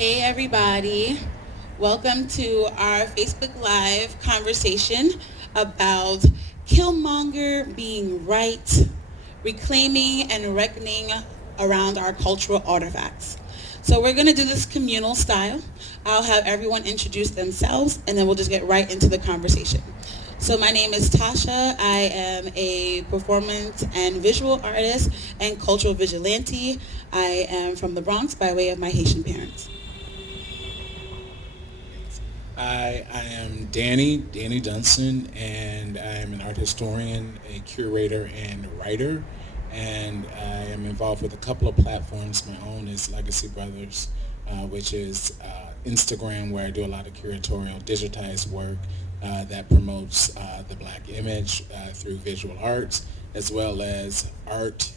Hey everybody, welcome to our Facebook Live conversation about Killmonger being right, reclaiming and reckoning around our cultural artifacts. So we're going to do this communal style. I'll have everyone introduce themselves and then we'll just get right into the conversation. So my name is Tasha. I am a performance and visual artist and cultural vigilante. I am from the Bronx by way of my Haitian parents. I am Danny Dunson, and I am an art historian, a curator, and writer. And I am involved with a couple of platforms. My own is Legacy Brothers, which is Instagram, where I do a lot of curatorial, digitized work that promotes the Black image through visual arts, as well as art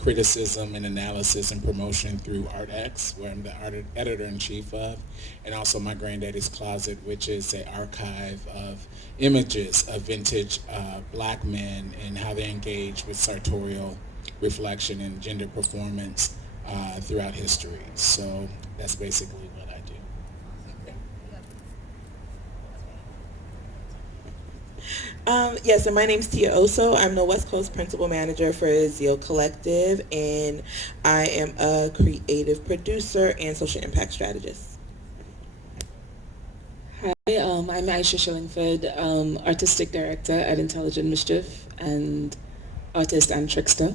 criticism and analysis and promotion through ArtX, where I'm the art editor-in-chief of, and also my Granddaddy's Closet, which is an archive of images of vintage Black men and how they engage with sartorial reflection and gender performance throughout history. So that's basically what I do. Yes, and my name's Tia Oso. I'm the West Coast Principal Manager for ZEAL Collective, and I am a creative producer and social impact strategist. Hi, I'm Aisha Shillingford, Artistic Director at Intelligent Mischief and artist and trickster.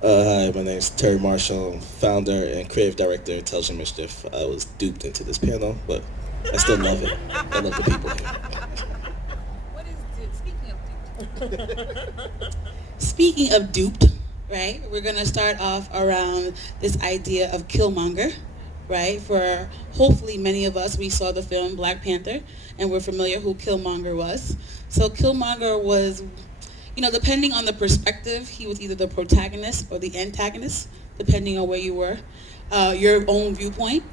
Hi, my name is Terry Marshall, founder and creative director of Intelligent Mischief. I was duped into this panel, but I still love it. I love the people here. What is duped? Speaking of duped. Speaking of duped, right, we're going to start off around this idea of Killmonger, right? For hopefully many of us, we saw the film Black Panther, and we're familiar who Killmonger was. So Killmonger was, depending on the perspective, he was either the protagonist or the antagonist, depending on where you were, your own viewpoint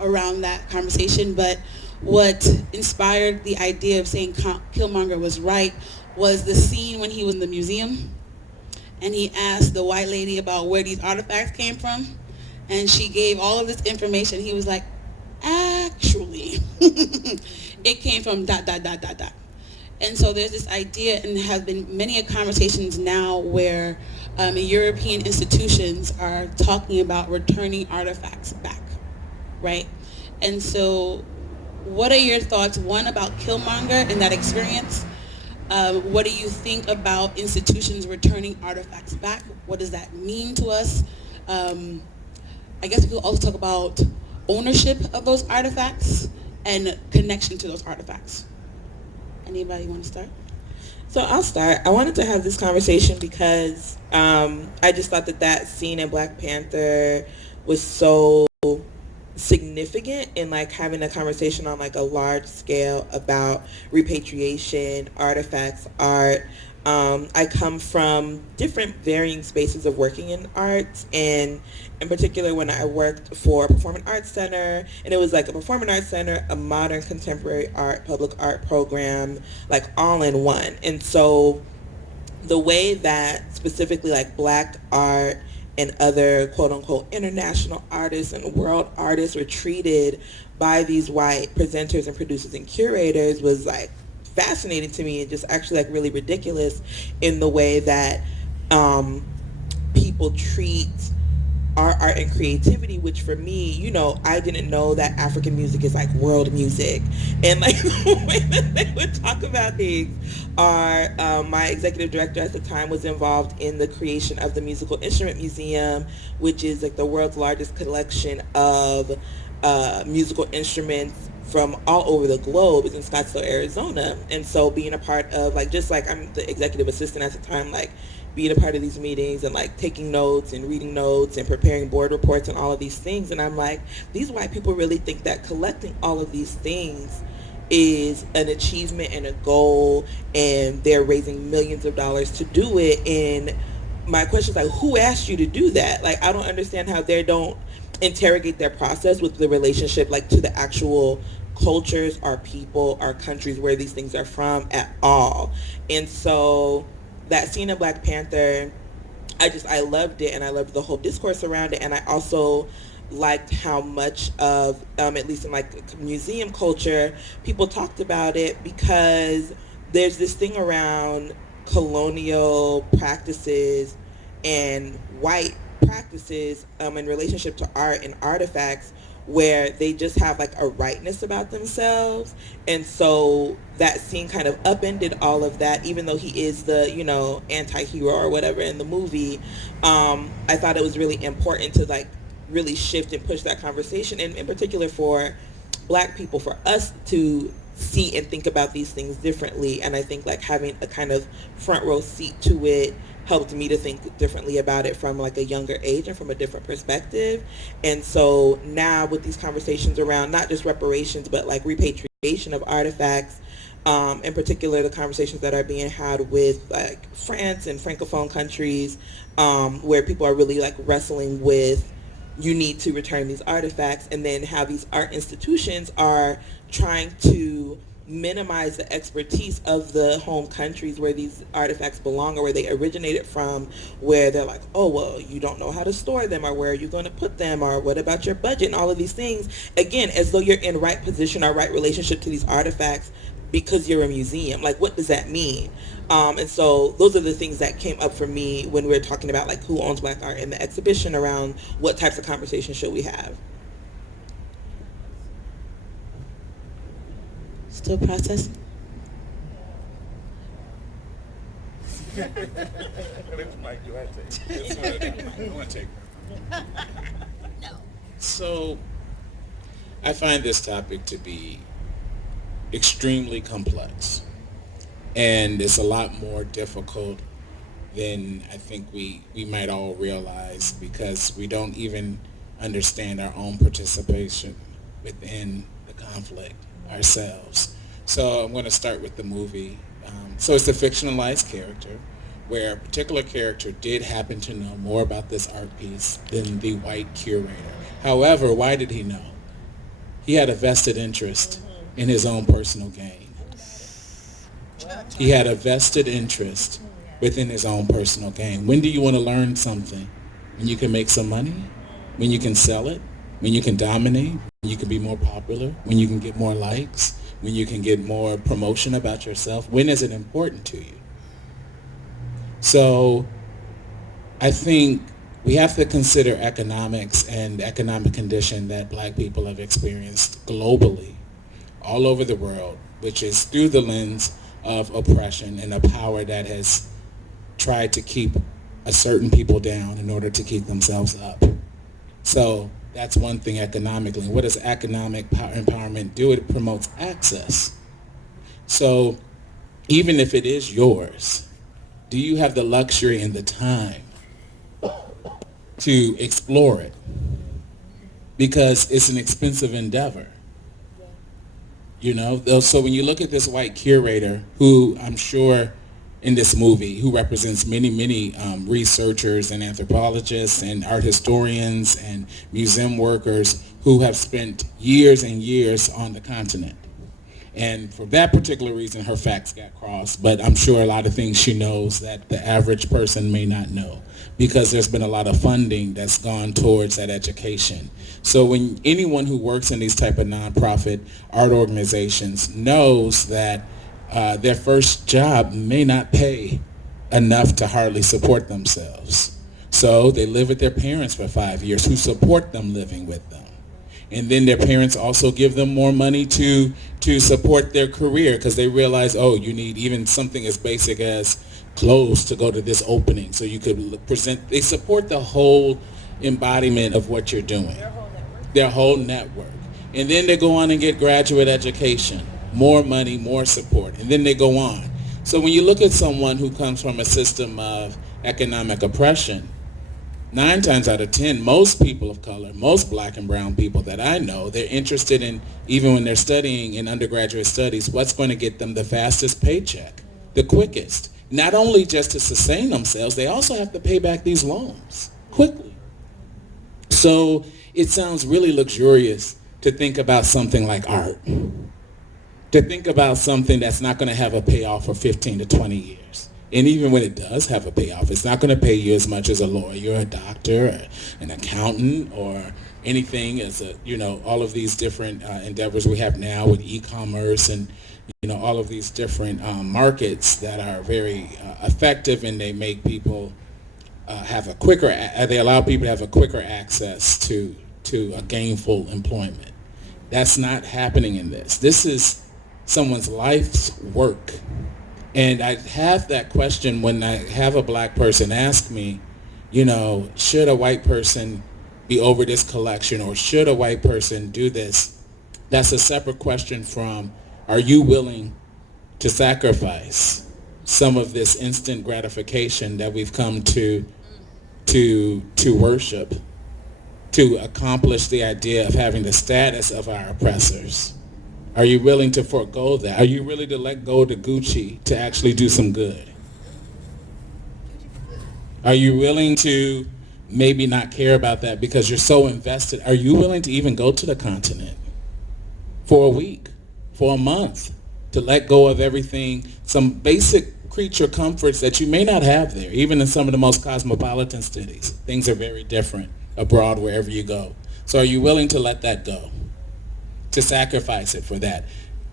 around that conversation. But what inspired the idea of saying Killmonger was right was the scene when he was in the museum and he asked the white lady about where these artifacts came from, and she gave all of this information. He was like, actually, it came from ... And so there's this idea, and there have been many conversations now where European institutions are talking about returning artifacts back, right? And so what are your thoughts, one, about Killmonger and that experience? What do you think about institutions returning artifacts back? What does that mean to us? I guess we could also talk about ownership of those artifacts and connection to those artifacts. Anybody want to start? So I'll start. I wanted to have this conversation because I just thought that scene in Black Panther was so significant in like having a conversation on like a large scale about repatriation, artifacts, art. I come from different varying spaces of working in arts, and in particular when I worked for a performing arts center, and it was like a performing arts center, a modern contemporary art, public art program, like all in one. And so the way that specifically like Black art and other quote unquote international artists and world artists were treated by these white presenters and producers and curators was like fascinating to me, and just actually like really ridiculous in the way that people treat our art and creativity, which for me, I didn't know that African music is like world music. And like the way that they would talk about things are, my executive director at the time was involved in the creation of the Musical Instrument Museum, which is like the world's largest collection of musical instruments from all over the globe. Is in Scottsdale, Arizona. And so being a part of like, just like I'm the executive assistant at the time, like being a part of these meetings and like taking notes and reading notes and preparing board reports and all of these things. And I'm like, these white people really think that collecting all of these things is an achievement and a goal, and they're raising millions of dollars to do it. And my question is like, who asked you to do that? Like, I don't understand how they don't interrogate their process with the relationship like to the actual cultures, our people, our countries where these things are from at all. And so that scene in Black Panther I loved it, and I loved the whole discourse around it, and I also liked how much of, at least in like museum culture, people talked about it, because there's this thing around colonial practices and white practices in relationship to art and artifacts, where they just have like a rightness about themselves. And so that scene kind of upended all of that, even though he is the, anti-hero or whatever in the movie. I thought it was really important to like really shift and push that conversation, and in particular for Black people, for us to see and think about these things differently. And I think like having a kind of front row seat to it helped me to think differently about it from like a younger age and from a different perspective. And so now with these conversations around not just reparations, but like repatriation of artifacts, in particular the conversations that are being had with like France and Francophone countries, where people are really like wrestling with, you need to return these artifacts, and then how these art institutions are trying to minimize the expertise of the home countries where these artifacts belong or where they originated from, where they're like, oh, well, you don't know how to store them, or where are you going to put them, or what about your budget, and all of these things, again, as though you're in right position or right relationship to these artifacts because you're a museum. Like, what does that mean? And so those are the things that came up for me when we were talking about like who owns Black art in the exhibition, around what types of conversations should we have. Still processing? So I find this topic to be extremely complex, and it's a lot more difficult than I think we might all realize, because we don't even understand our own participation within the conflict ourselves. So I'm going to start with the movie. So it's a fictionalized character, where a particular character did happen to know more about this art piece than the white curator. However, why did he know? He had a vested interest in his own personal gain. He had a vested interest within his own personal gain. When do you want to learn something? When you can make some money? When you can sell it? When you can dominate? When you can be more popular? When you can get more likes? When you can get more promotion about yourself? When is it important to you? So I think we have to consider economics and economic condition that Black people have experienced globally, all over the world, which is through the lens of oppression and a power that has tried to keep a certain people down in order to keep themselves up. So that's one thing economically. What does economic empowerment do? It promotes access. So even if it is yours, do you have the luxury and the time to explore it? Because it's an expensive endeavor. So when you look at this white curator, who I'm sure in this movie, who represents many researchers and anthropologists and art historians and museum workers who have spent years and years on the continent. And for that particular reason, her facts got crossed, but I'm sure a lot of things she knows that the average person may not know, because there's been a lot of funding that's gone towards that education. So when anyone who works in these type of nonprofit art organizations knows that their first job may not pay enough to hardly support themselves. So they live with their parents for 5 years, who support them living with them. And then their parents also give them more money to support their career, because they realize, oh, you need even something as basic as clothes to go to this opening so you could present. They support the whole embodiment of what you're doing, their whole network. And then they go on and get graduate education, more money, more support, and then they go on. So when you look at someone who comes from a system of economic oppression, 9 times out of 10, most people of color, most Black and brown people that I know, they're interested in, even when they're studying in undergraduate studies, what's going to get them the fastest paycheck, the quickest. Not only just to sustain themselves, they also have to pay back these loans quickly. So it sounds really luxurious to think about something like art, to think about something that's not going to have a payoff for 15 to 20 years. And even when it does have a payoff, it's not going to pay you as much as a lawyer, a doctor, or an accountant, or anything as a, all of these different endeavors we have now with e-commerce and, all of these different markets that are very effective, and they make people they allow people to have a quicker access to a gainful employment. That's not happening in this. This is someone's life's work. And I have that question when I have a black person ask me, should a white person be over this collection, or should a white person do this? That's a separate question from, are you willing to sacrifice some of this instant gratification that we've come to worship, to accomplish the idea of having the status of our oppressors? Are you willing to forego that? Are you willing to let go of the Gucci to actually do some good? Are you willing to maybe not care about that because you're so invested? Are you willing to even go to the continent for a week, for a month, to let go of everything, some basic creature comforts that you may not have there, even in some of the most cosmopolitan cities? Things are very different abroad wherever you go. So are you willing to let that go, to sacrifice it for that?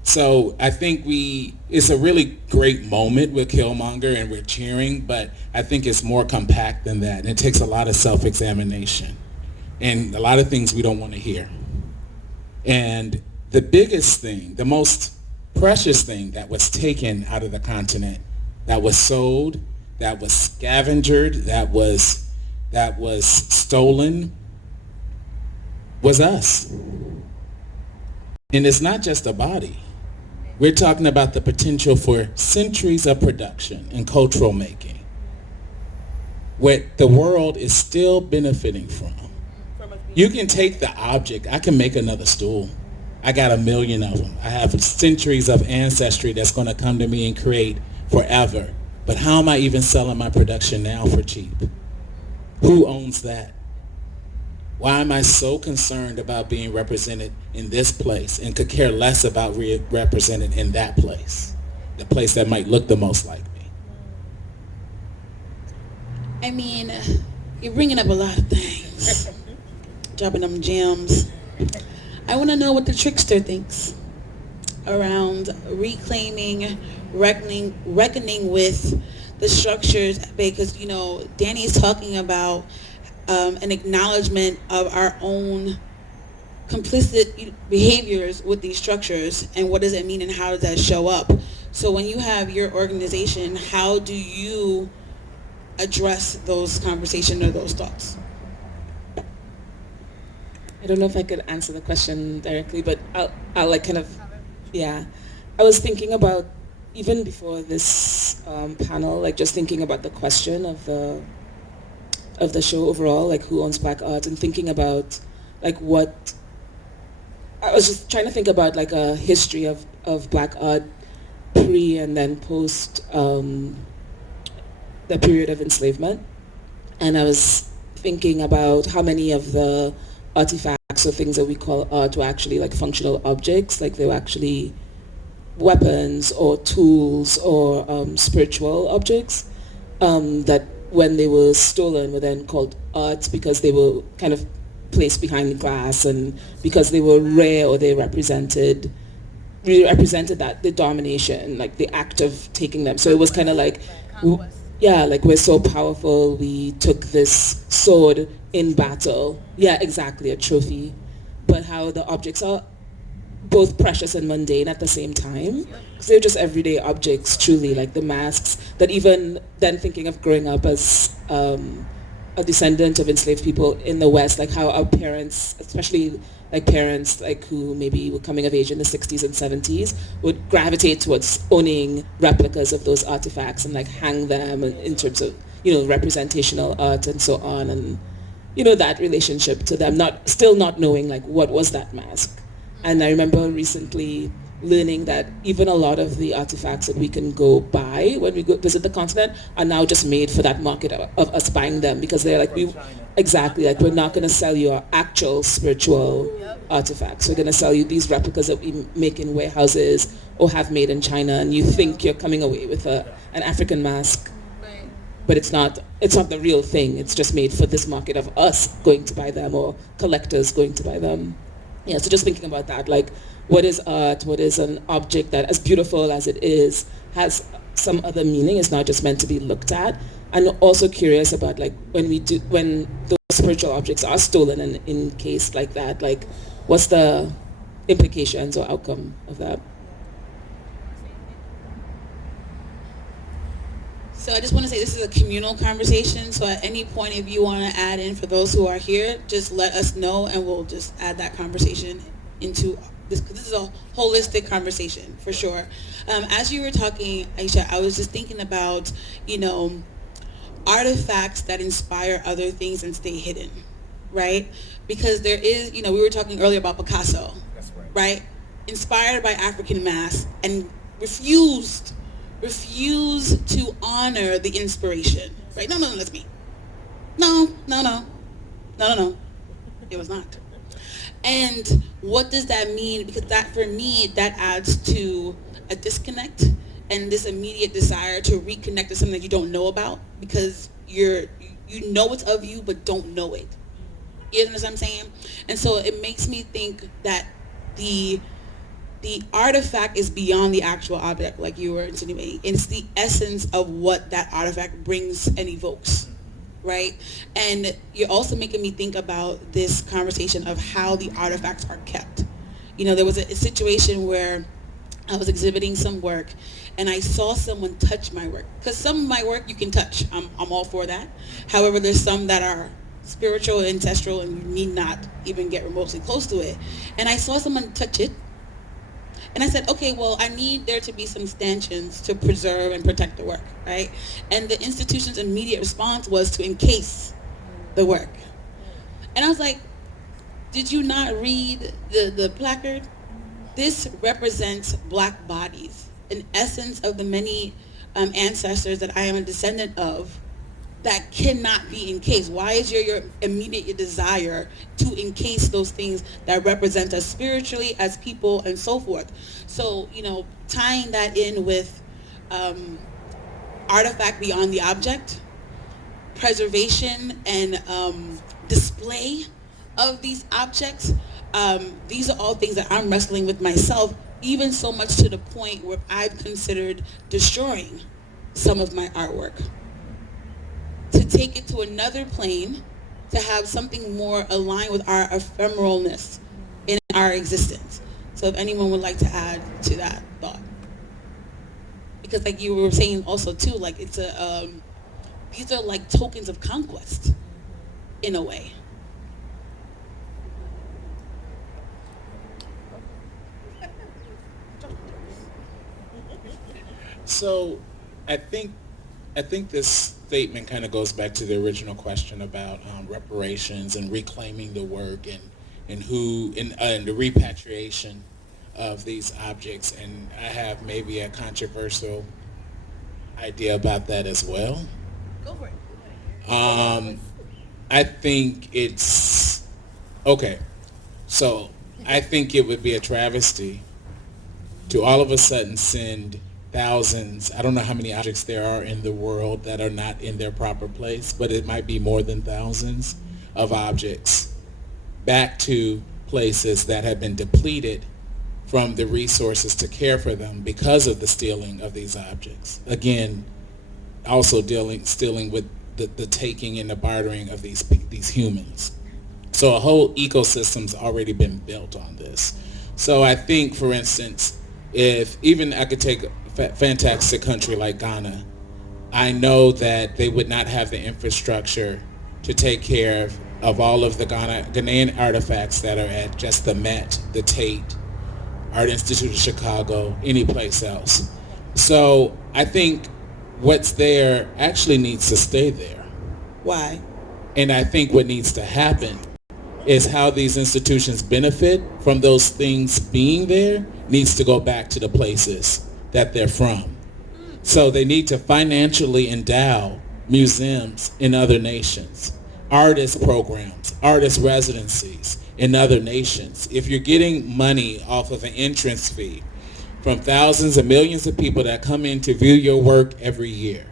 So I think it's a really great moment with Killmonger, and we're cheering, but I think it's more compact than that. And it takes a lot of self-examination and a lot of things we don't want to hear. And the biggest thing, the most precious thing that was taken out of the continent, that was sold, that was scavengered, that was stolen, was us. And it's not just a body. We're talking about the potential for centuries of production and cultural making, what the world is still benefiting from. You can take the object. I can make another stool. I got 1 million of them. I have centuries of ancestry that's going to come to me and create forever. But how am I even selling my production now for cheap? Who owns that? Why am I so concerned about being represented in this place and could care less about represented in that place, the place that might look the most like me? I mean, you're bringing up a lot of things, dropping them gems. I want to know what the trickster thinks around reclaiming, reckoning with the structures, because, Danny's talking about an acknowledgement of our own complicit behaviors with these structures, and what does it mean and how does that show up? So when you have your organization, how do you address those conversations or those thoughts? I don't know if I could answer the question directly, but I'll like kind of, yeah. I was thinking about, even before this panel, like just thinking about the question of the show overall, like who owns Black art, and thinking about like what, I was just trying to think about like a history of Black art pre and then post the period of enslavement. And I was thinking about how many of the artifacts or things that we call art were actually like functional objects, like they were actually weapons or tools or spiritual objects that when they were stolen were then called art because they were kind of placed behind glass and because they were rare or they represented that, the domination, like the act of taking them. So it was kind of like, yeah, like we're so powerful, we took this sword in battle. Yeah, exactly, a trophy. But how the objects are both precious and mundane at the same time. Because they're just everyday objects, truly, like the masks that even then thinking of growing up as a descendant of enslaved people in the West, like how our parents, especially like parents like who maybe were coming of age in the 60s and 70s, would gravitate towards owning replicas of those artifacts and like hang them in terms of, representational art and so on, and that relationship to them, still not knowing like what was that mask. And I remember recently learning that even a lot of the artifacts that we can go buy when we go visit the continent are now just made for that market of us buying them, because they're like, exactly, like, we're not going to sell you our actual spiritual artifacts. We're going to sell you these replicas that we make in warehouses or have made in China, and you think you're coming away with an African mask, but it's not the real thing. It's just made for this market of us going to buy them or collectors going to buy them. Yeah, so just thinking about that, like, what is art? What is an object that, as beautiful as it is, has some other meaning? It's not just meant to be looked at. And also curious about, like, when those spiritual objects are stolen and encased like that, like, what's the implications or outcome of that? So I just want to say this is a communal conversation. So at any point, if you want to add in for those who are here, just let us know, and we'll just add that conversation into this. This is a holistic conversation for sure. As you were talking, Aisha, I was just thinking about, artifacts that inspire other things and stay hidden, right? Because there is, we were talking earlier about Picasso, right? Inspired by African masks and refused to honor the inspiration, right? No, that's me. No. It was not. And what does that mean? Because that, for me, that adds to a disconnect and this immediate desire to reconnect to something that you don't know about, because you know it's of you but don't know it. You know what I'm saying? And so it makes me think that the artifact is beyond the actual object, like you were insinuating. It's the essence of what that artifact brings and evokes, right? And you're also making me think about this conversation of how the artifacts are kept. There was a situation where I was exhibiting some work and I saw someone touch my work. Because some of my work you can touch. I'm all for that. However, there's some that are spiritual, ancestral, and you need not even get remotely close to it. And I saw someone touch it. And I said, okay, well, I need there to be some stanchions to preserve and protect the work, right? And the institution's immediate response was to encase the work. And I was like, did you not read the placard? This represents Black bodies, an essence of the many ancestors that I am a descendant of that cannot be encased. Why is your immediate desire to encase those things that represent us spiritually as people and so forth? So, tying that in with artifact beyond the object, preservation and display of these objects, these are all things that I'm wrestling with myself, even so much to the point where I've considered destroying some of my artwork, to take it to another plane, to have something more aligned with our ephemeralness in our existence. So if anyone would like to add to that thought. Because like you were saying also too, like it's these are like tokens of conquest in a way. So I think this statement kind of goes back to the original question about reparations and reclaiming the work and the repatriation of these objects. And I have maybe a controversial idea about that as well. Go for it. I think it's okay. So I think it would be a travesty to all of a sudden send thousands, I don't know how many objects there are in the world that are not in their proper place, but it might be more than thousands of objects back to places that have been depleted from the resources to care for them because of the stealing of these objects. Again, also stealing with the taking and the bartering of these humans. So a whole ecosystem's already been built on this. So I think, for instance, if even I could take a fantastic country like Ghana, I know that they would not have the infrastructure to take care of all of the Ghanaian artifacts that are at just the Met, the Tate, Art Institute of Chicago, any place else. So I think what's there actually needs to stay there. Why? And I think what needs to happen is how these institutions benefit from those things being there needs to go back to the places that they're from. So they need to financially endow museums in other nations, artist programs, artist residencies in other nations. If you're getting money off of an entrance fee from thousands and millions of people that come in to view your work every year,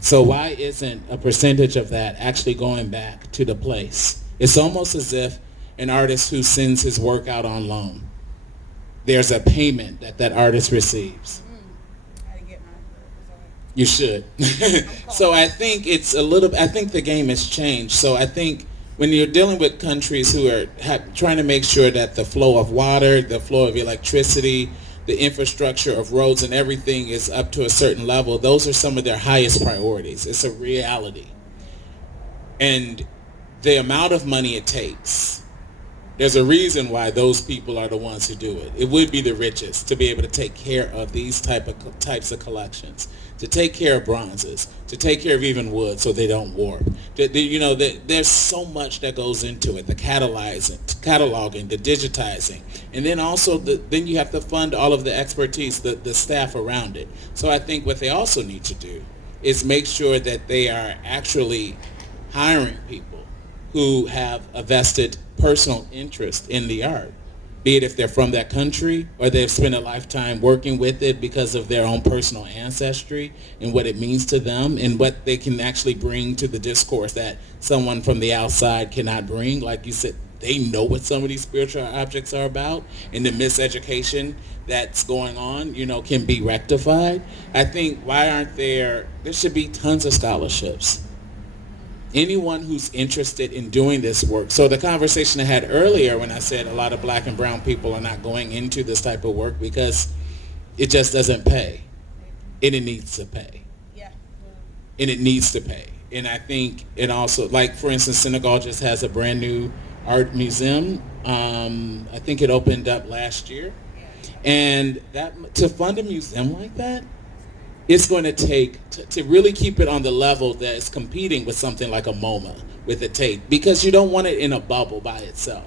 so why isn't a percentage of that actually going back to the place? It's almost as if an artist who sends his work out on loan, there's a payment that that artist receives. I didn't get mine, but it's all right. You should. So I think I think the game has changed. So I think when you're dealing with countries who are trying to make sure that the flow of water, the flow of electricity, the infrastructure of roads and everything is up to a certain level, those are some of their highest priorities. It's a reality. And the amount of money it takes, there's a reason why those people are the ones who do it. It would be the richest to be able to take care of these types of collections, to take care of bronzes, to take care of even wood so they don't warp. There's so much that goes into it, the cataloging, the digitizing, and then also then you have to fund all of the expertise, the staff around it. So I think what they also need to do is make sure that they are actually hiring people who have a vested personal interest in the art, be it if they're from that country or they've spent a lifetime working with it because of their own personal ancestry and what it means to them and what they can actually bring to the discourse that someone from the outside cannot bring. Like you said, they know what some of these spiritual objects are about, and the miseducation that's going on, can be rectified. I think there should be tons of scholarships. Anyone who's interested in doing this work. So the conversation I had earlier when I said a lot of black and brown people are not going into this type of work because it just doesn't pay. And it needs to pay. Yeah. And it needs to pay. And I think it also, like for instance, Senegal just has a brand new art museum. I think it opened up last year. And to fund a museum like that, it's going to take to really keep it on the level that it's competing with something like a MoMA with a Tate, because you don't want it in a bubble by itself.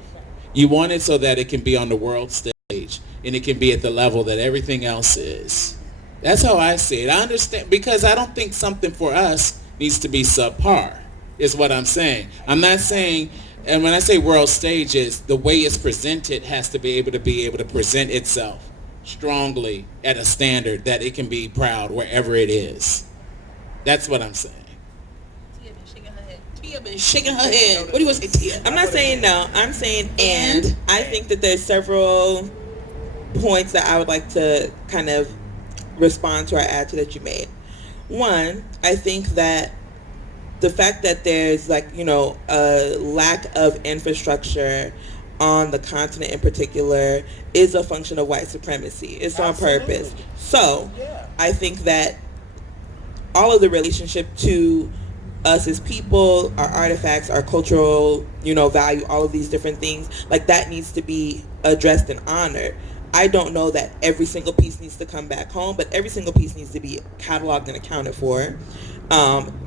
You want it so that it can be on the world stage and it can be at the level that everything else is. That's how I see it. I understand, because I don't think something for us needs to be subpar, is what I'm saying. I'm not saying, and when I say world stages, the way it's presented has to be able to present itself strongly at a standard that it can be proud wherever it is. That's what I'm saying. Tia been shaking her head. Tia been shaking her head. What do you want to say, Tia? I'm not saying no. I'm saying and. I think that there's several points that I would like to kind of respond to or add to that you made. One, I think that the fact that there's a lack of infrastructure on the continent in particular is a function of white supremacy. It's on purpose. So I think that all of the relationship to us as people, our artifacts, our cultural, value, all of these different things, that needs to be addressed and honored. I don't know that every single piece needs to come back home, but every single piece needs to be cataloged and accounted for.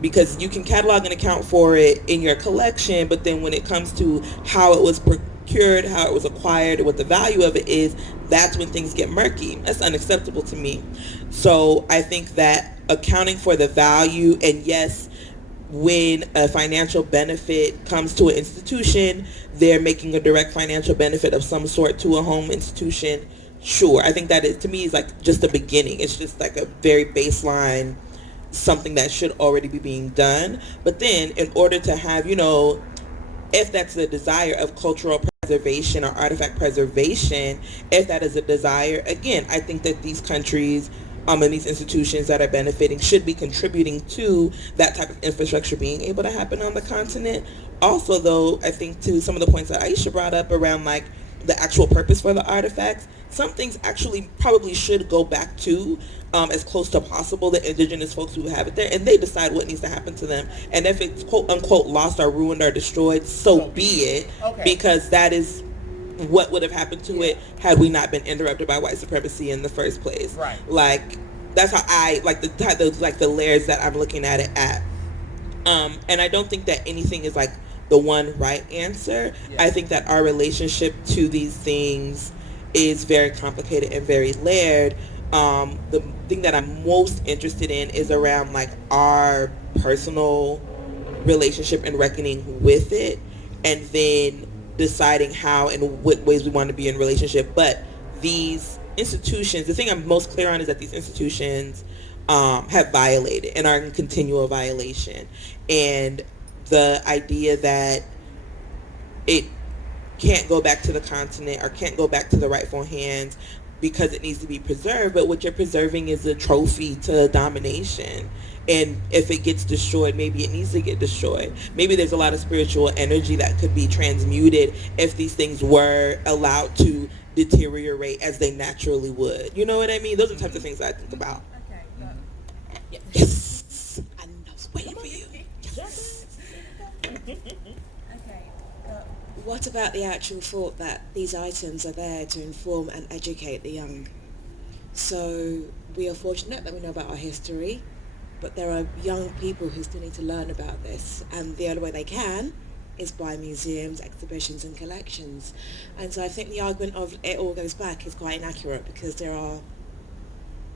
Because you can catalog and account for it in your collection, but then when it comes to how it was procured, how it was acquired, what the value of it is, that's when things get murky. That's unacceptable to me. So I think that accounting for the value, and yes, when a financial benefit comes to an institution, they're making a direct financial benefit of some sort to a home institution. Sure, I think that to me is just the beginning. It's just a very baseline, something that should already be being done. But then in order to have, if that's the desire of cultural preservation or artifact preservation, if that is a desire, again, I think that these countries and these institutions that are benefiting should be contributing to that type of infrastructure being able to happen on the continent. Also, though, I think to some of the points that Aisha brought up around the actual purpose for the artifacts, some things actually probably should go back to as close to possible the indigenous folks who have it there, and they decide what needs to happen to them. And if it's quote unquote lost or ruined or destroyed, so be it, because that is what would have happened to it had we not been interrupted by white supremacy in the first place. Right. That's how I the layers that I'm looking at it at. And I don't think that anything is the one right answer. I think that our relationship to these things is very complicated and very layered. The thing that I'm most interested in is around like our personal relationship and reckoning with it, and then deciding how and what ways we want to be in relationship. But these institutions, the thing I'm most clear on is that these institutions have violated and are in continual violation. And the idea that it can't go back to the continent or can't go back to the rightful hands because it needs to be preserved, but what you're preserving is a trophy to domination. And if it gets destroyed, maybe it needs to get destroyed. Maybe there's a lot of spiritual energy that could be transmuted if these things were allowed to deteriorate as they naturally would. You know what I mean? Those are the types of things that I think about. Okay, look. Yes. I was waiting for you. Okay, look. What about the actual thought that these items are there to inform and educate the young? So we are fortunate that we know about our history, but there are young people who still need to learn about this, and the only way they can is by museums, exhibitions and collections. And so I think the argument of it all goes back is quite inaccurate, because there are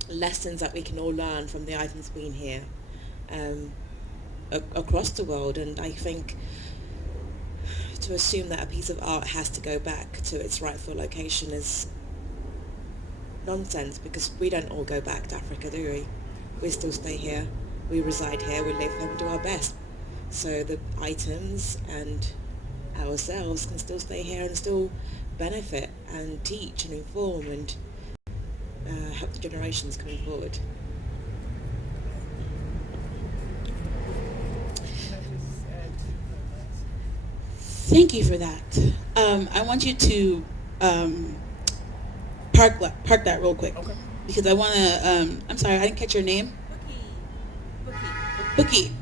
lessons that we can all learn from the items being here across the world. And I think to assume that a piece of art has to go back to its rightful location is nonsense, because we don't all go back to Africa, do we? We still stay here, we reside here, we live here, we do our best. So the items and ourselves can still stay here and still benefit and teach and inform and help the generations coming forward. Thank you for that. I want you to park that real quick. Okay. Because I want to, I'm sorry, I didn't catch your name. Bookie.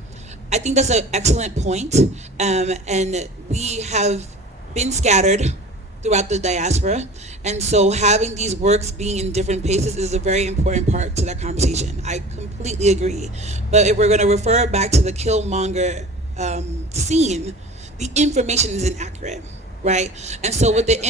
I think that's an excellent point. And we have been scattered throughout the diaspora. And so having these works being in different places is a very important part to that conversation. I completely agree. But if we're going to refer back to the Killmonger scene, the information is inaccurate, right? And so with the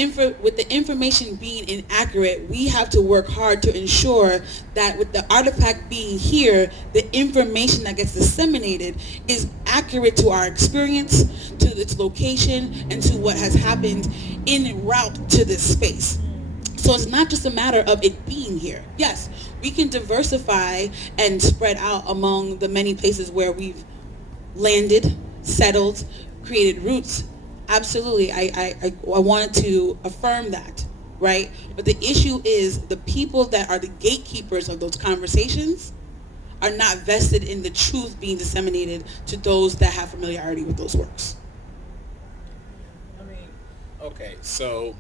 information being inaccurate, we have to work hard to ensure that with the artifact being here, the information that gets disseminated is accurate to our experience, to its location, and to what has happened en route to this space. So it's not just a matter of it being here. Yes, we can diversify and spread out among the many places where we've landed, settled, created roots. Absolutely, I wanted to affirm that, right? But the issue is the people that are the gatekeepers of those conversations are not vested in the truth being disseminated to those that have familiarity with those works. Okay, so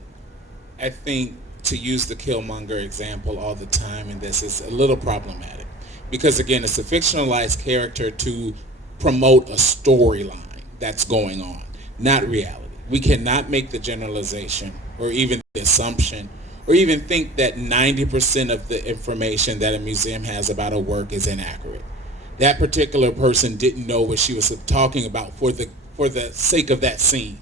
I think to use the Killmonger example all the time in this is a little problematic, because again, it's a fictionalized character to promote a storyline that's going on, not reality. We cannot make the generalization or even the assumption or even think that 90% of the information that a museum has about a work is inaccurate. That particular person didn't know what she was talking about for the sake of that scene.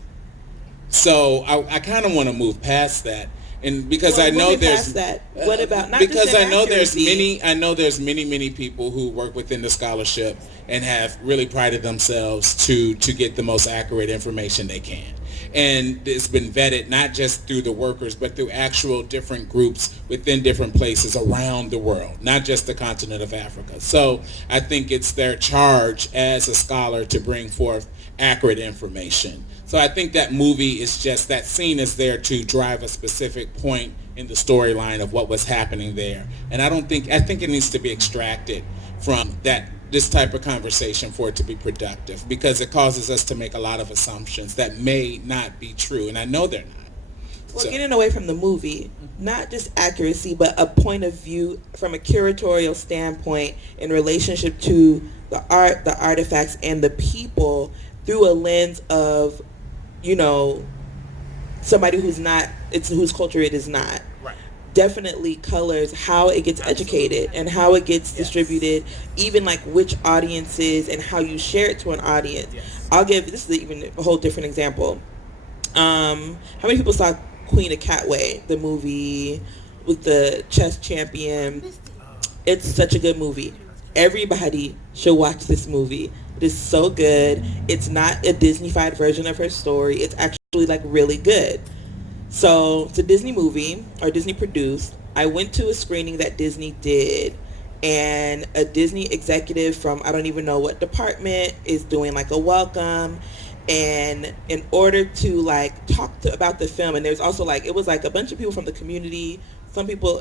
So I kind of want to move past that, and because I know there's that. What about not because just I know there's inaccuracy? many people who work within the scholarship and have really prided themselves to get the most accurate information they can. And it's been vetted not just through the workers, but through actual different groups within different places around the world, not just the continent of Africa. So I think it's their charge as a scholar to bring forth accurate information. So I think that movie is just, that scene is there to drive a specific point in the storyline of what was happening there. And I think it needs to be extracted from this type of conversation for it to be productive, because it causes us to make a lot of assumptions that may not be true, and I know they're not. Well, getting away from the movie, not just accuracy, but a point of view from a curatorial standpoint in relationship to the art, the artifacts, and the people through a lens of, somebody whose culture it is not. Right. definitely colors how it gets educated and how it gets distributed, even like which audiences and how you share it to an audience. I'll give, this is even a whole different example. How many people saw Queen of Catway, the movie with the chess champion? It's such a good movie. Everybody should watch this movie. It is so good. It's not a Disney-fied version of her story. It's actually like really good. So it's a Disney movie, or Disney produced. I went to a screening that Disney did, and a Disney executive from I don't even know what department is doing like a welcome. And in order to like about the film, and there's also like, it was like a bunch of people from the community, some people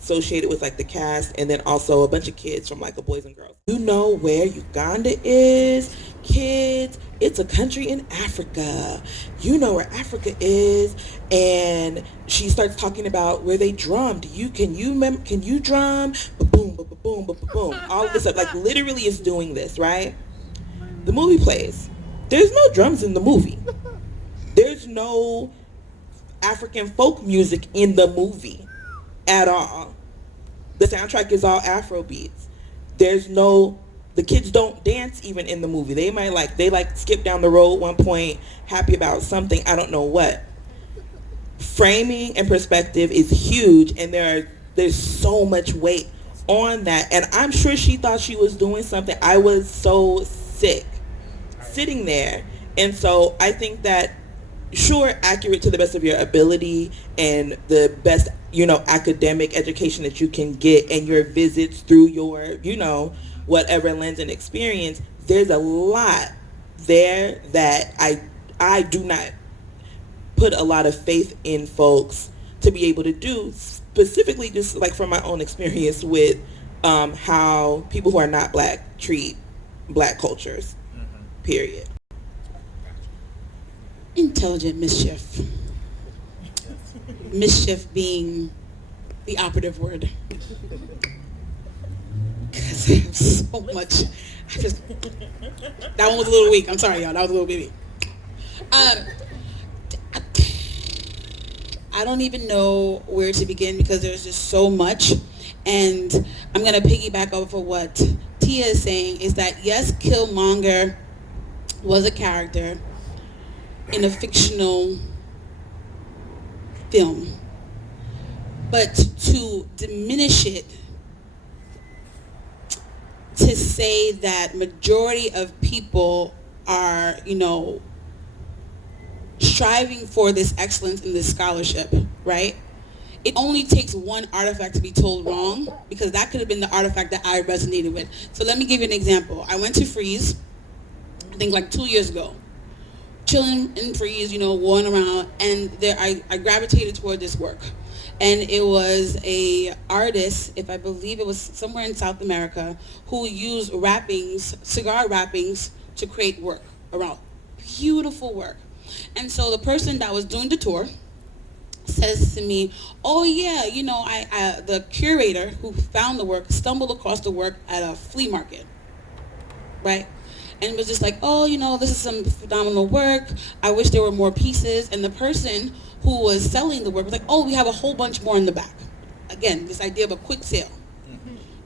associated with like the cast, and then also a bunch of kids from like a Boys and Girls. You know where Uganda is? Kids, it's a country in Africa. You know where Africa is. And she starts talking about where they drummed. Can you drum? Ba-boom, ba-boom, ba-boom. All of this stuff, like literally is doing this, right? The movie plays. There's no drums in the movie. There's no African folk music in the movie at all. The soundtrack is all Afro beats. The kids don't dance even in the movie. They might skip down the road at one point, happy about something, I don't know what. Framing and perspective is huge, and there's so much weight on that. And I'm sure she thought she was doing something. I was so sick sitting there. And so I think that, sure, accurate to the best of your ability and the best, academic education that you can get, and your visits through your, whatever lens and experience, there's a lot there that I do not put a lot of faith in folks to be able to do, specifically just like from my own experience with how people who are not Black treat Black cultures, period. Intelligent mischief. Mischief being the operative word. Because I have so much. That one was a little weak. I'm sorry, y'all. That was a little bit weak. I don't even know where to begin because there's just so much. And I'm going to piggyback off of what Tia is saying, is that yes, Killmonger was a character in a fictional film, but to diminish it, to say that majority of people are, striving for this excellence in this scholarship, right? It only takes one artifact to be told wrong, because that could have been the artifact that I resonated with. So let me give you an example. I went to Freeze, I think like 2 years ago, chilling in Freeze, going around, and there I gravitated toward this work. And it was a artist, if I believe it was somewhere in South America, who used cigar wrappings to create work around. Beautiful work. And so the person that was doing the tour says to me, oh yeah, the curator who found the work stumbled across the work at a flea market, right? And it was just like, oh, this is some phenomenal work. I wish there were more pieces. And the person who was selling the work was like, oh, we have a whole bunch more in the back. Again, this idea of a quick sale.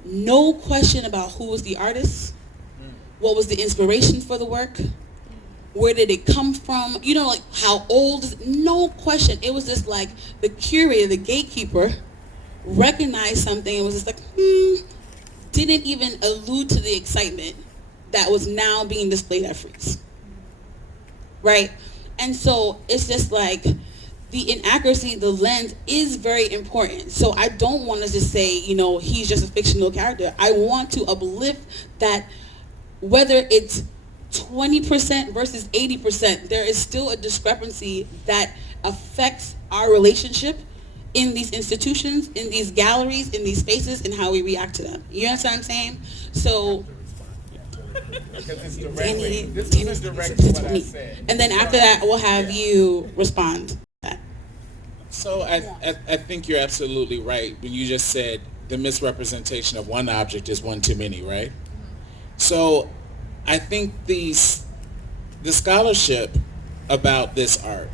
No question about who was the artist, what was the inspiration for the work, where did it come from, like how old, no question. It was just like the curator, the gatekeeper, recognized something and was just like, didn't even allude to the excitement that was now being displayed at Freeze, right? And so it's just like the inaccuracy, the lens is very important. So I don't want to just say, he's just a fictional character. I want to uplift that, whether it's 20% versus 80%, there is still a discrepancy that affects our relationship in these institutions, in these galleries, in these spaces, and how we react to them. You understand what I'm saying? So, Because it's Danny, this is direct to what I said. And then after that, we'll have you respond to that. So I think you're absolutely right when you just said the misrepresentation of one object is one too many, right? So I think the scholarship about this art,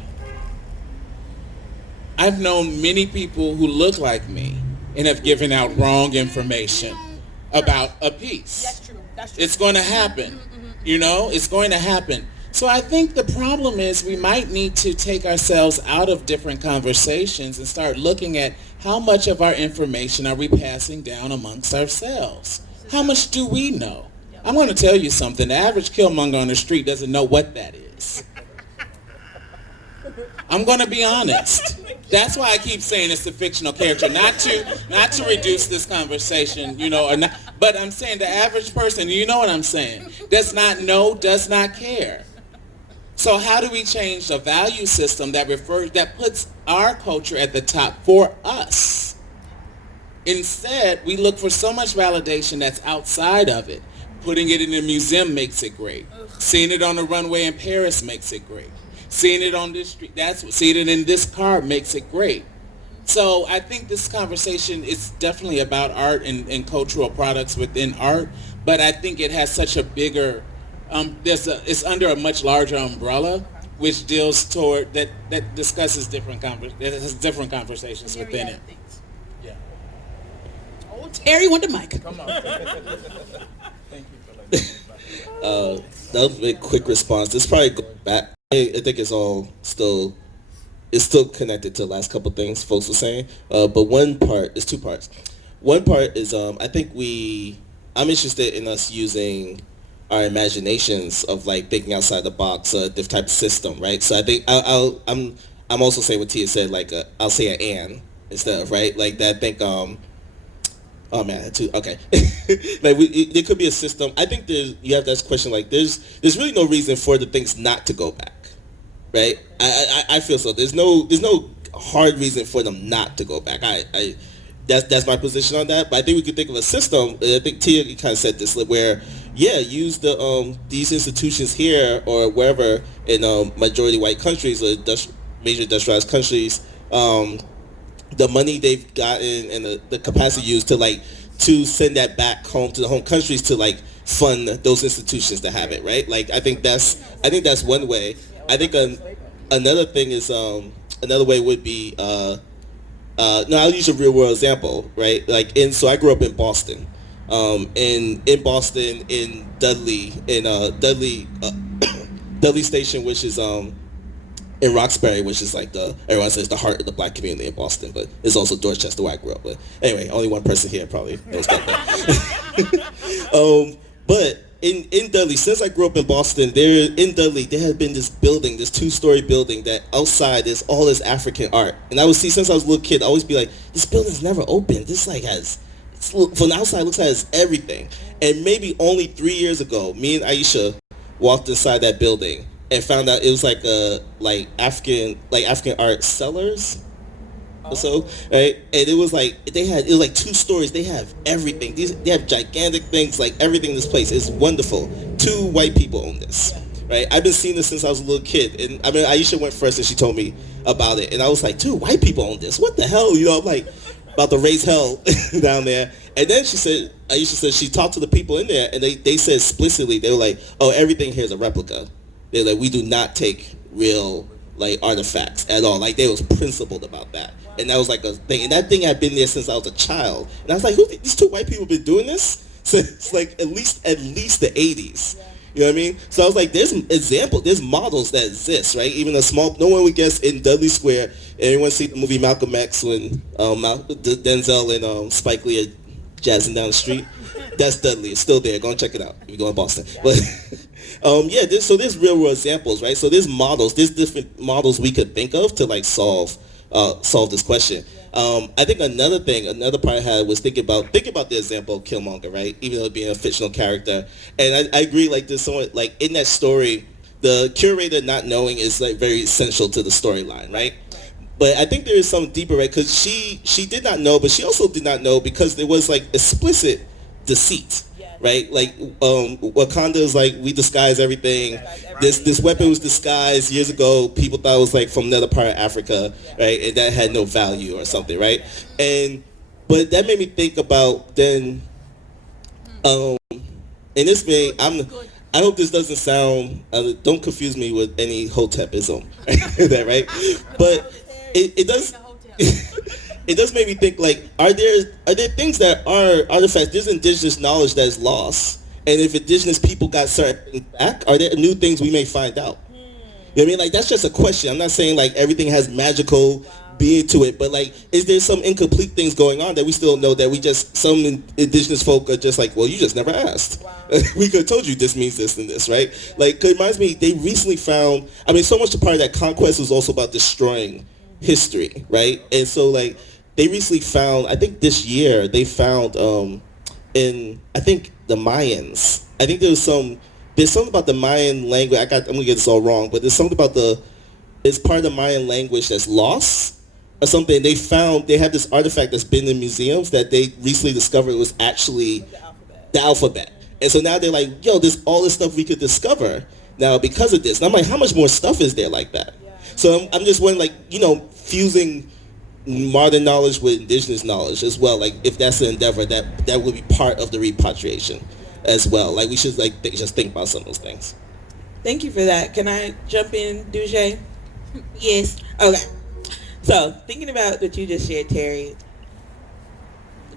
I've known many people who look like me and have given out wrong information about a piece. That's true. That's true. It's going to happen. It's going to happen. So I think the problem is we might need to take ourselves out of different conversations and start looking at how much of our information are we passing down amongst ourselves. How much do we know? I'm going to tell you something. The average Killmonger on the street doesn't know what that is. I'm going to be honest. That's why I keep saying it's a fictional character, not to reduce this conversation, or not, but I'm saying the average person, you know what I'm saying, does not know, does not care. So how do we change the value system that puts our culture at the top for us? Instead, we look for so much validation that's outside of it. Putting it in a museum makes it great. Seeing it on the runway in Paris makes it great. Seeing it on this street, seeing it in this car makes it great. So I think this conversation is definitely about art and cultural products within art, but I think it has such a bigger, it's under a much larger umbrella, which deals toward, that discusses that has different conversations within it. Yeah. Oh, Terry want the mic. Come on. Thank you for letting me. That was a very quick response. This probably goes back. I think it's still connected to the last couple things folks were saying. But it's two parts. One part is I think I'm interested in us using our imaginations of like thinking outside the box, different type of system, right? So I think I'm also saying what Tia said, like I'll say an and instead of, right, like that. I think oh man, okay. Like there could be a system. I think you have that question, like there's really no reason for the things not to go back, right? I feel so. There's no hard reason for them not to go back. That's my position on that. But I think we could think of a system. I think Tia kind of said this, where use these institutions here or wherever in majority white countries or major industrialized countries. The money they've gotten and the capacity used to send that back home to the home countries to fund those institutions to have it, right? Like I think that's one way. I think another thing is another way would be I'll use a real world example, right? So I grew up in Boston, in Boston in Dudley Dudley Station, which is in Roxbury, which is everyone says the heart of the black community in Boston, but it's also Dorchester where I grew up. But anyway, only one person here probably knows about that. But in Dudley, since I grew up in Boston, there had been this building, this 2-story building that outside is all this African art. And I would see, since I was a little kid, I always be like, this building's never opened. This from the outside looks like it has everything. And maybe only 3 years ago, me and Aisha walked inside that building and found out it was African art sellers or so, right? And it was 2 stories. They have everything. They have gigantic things, everything in this place is wonderful. 2 white people own this, right? I've been seeing this since I was a little kid, and I mean Aisha went first and she told me about it, and I was like, 2 white people own this. What the hell? I'm about to raise hell down there. And then Aisha said she talked to the people in there, and they said explicitly, they were like, oh, everything here is a replica. They're like, we do not take real artifacts at all. They was principled about that. And that was a thing. And that thing had been there since I was a child. And I was like, these 2 white people been doing this since at least the 80s. You know what I mean? So I was like, there's models that exist, right? Even no one would guess in Dudley Square. Anyone see the movie Malcolm X when Denzel and Spike Lee are jazzing down the street? That's Dudley. It's still there. Go and check it out if you go in Boston. But there's real world examples, right? So there's different models we could think of to solve this question. I think another part I had was think about the example of Killmonger, right? Even though being a fictional character, and I agree. There's someone in that story, the curator not knowing is very essential to the storyline, right? But I think there is some deeper, right? Because she did not know, but she also did not know because there was explicit deceit. Right, Wakanda is we disguise everything. This weapon was disguised years ago. People thought it was from another part of Africa, right, and that had no value or something, right? But that made me think about then. In this vein, I hope this doesn't sound. Don't confuse me with any Hotepism, that right? But it does. it does make me think, like, are there things that are artifacts? There's indigenous knowledge that is lost, and if indigenous people got certain things back, are there new things we may find out? You know what I mean? Like, that's just a question. I'm not saying like everything has magical being to it, but like, is there some incomplete things going on that we still know that we just, some indigenous folk are just like, well, you just never asked. We could have told you this means this and this, right? Like, it reminds me, they recently found, I mean, so much a part of that conquest was also about destroying history, right? And so like, they recently found, I think this year, they found in, I think the Mayans, I think there's something about the Mayan language, I'm gonna get this all wrong, but there's something about it's part of the Mayan language that's lost or something. They have this artifact that's been in museums that they recently discovered was actually the alphabet. And so now they're like, yo, there's all this stuff we could discover now because of this. And I'm like, how much more stuff is there like that? So I'm just wondering, like, you know, fusing modern knowledge with indigenous knowledge as well. Like, if that's an endeavor, that would be part of the repatriation as well. Like, we should like just think about some of those things. Thank you for that. Can I jump in, Duje? Yes. Okay. So, thinking about what you just shared, Terry,